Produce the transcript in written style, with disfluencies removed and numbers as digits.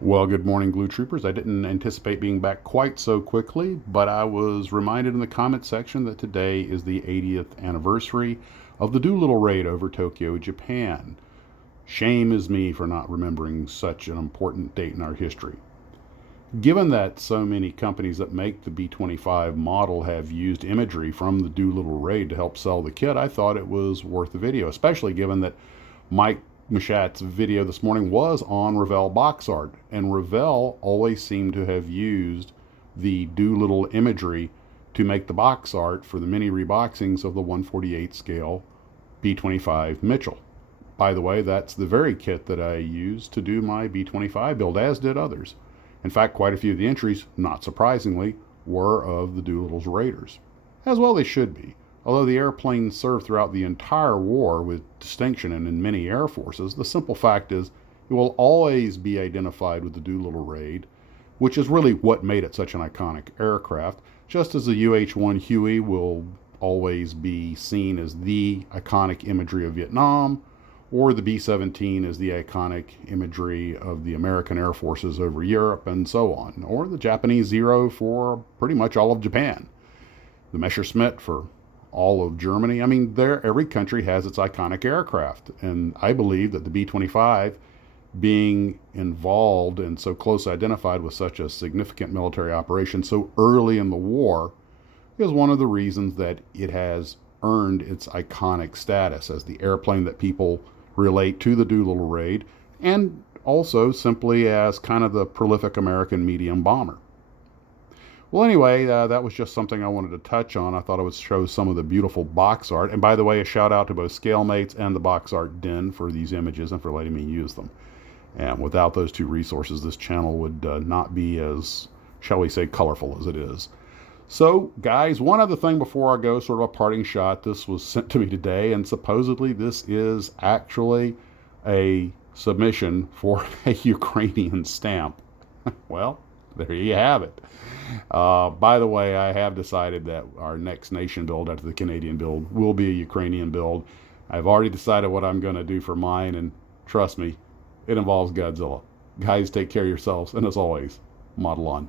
Well, good morning, Glue Troopers. I didn't anticipate being back quite so quickly, but I was reminded in the comment section that today is the 80th anniversary of the Doolittle raid over Tokyo, Japan. Shame is me for not remembering such an important date in our history. Given that so many companies that make the B-25 model have used imagery from the Doolittle raid to help sell the kit, I thought it was worth the video, especially given that Mike Mashat's video this morning was on Revell box art, and Revell always seemed to have used the Doolittle imagery to make the box art for the mini reboxings of the 148 scale B-25 Mitchell. By the way, that's the very kit that I used to do my B-25 build, as did others. In fact, quite a few of the entries, not surprisingly, were of the Doolittle's Raiders. As well they should be. Although the airplane served throughout the entire war with distinction and in many air forces, the simple fact is it will always be identified with the Doolittle Raid, which is really what made it such an iconic aircraft, just as the UH-1 Huey will always be seen as the iconic imagery of Vietnam, or the B-17 as the iconic imagery of the American Air Forces over Europe, and so on, or the Japanese Zero for pretty much all of Japan, the Messerschmitt for all of Germany. I mean, every country has its iconic aircraft, and I believe that the B-25 being involved and so closely identified with such a significant military operation so early in the war is one of the reasons that it has earned its iconic status as the airplane that people relate to the Doolittle raid, and also simply as kind of the prolific American medium bomber. Well, anyway, that was just something I wanted to touch on. I thought I would show some of the beautiful box art. And by the way, a shout out to both Scalemates and the Box Art Den for these images and for letting me use them. And without those two resources, this channel would not be as, shall we say, colorful as it is. So, guys, one other thing before I go, sort of a parting shot. This was sent to me today, and supposedly this is actually a submission for a Ukrainian stamp. Well, there you have it. By the way, I have decided that our next nation build after the Canadian build will be a Ukrainian build. I've already decided what I'm going to do for mine, and trust me, it involves Godzilla. Guys, take care of yourselves, and as always, model on.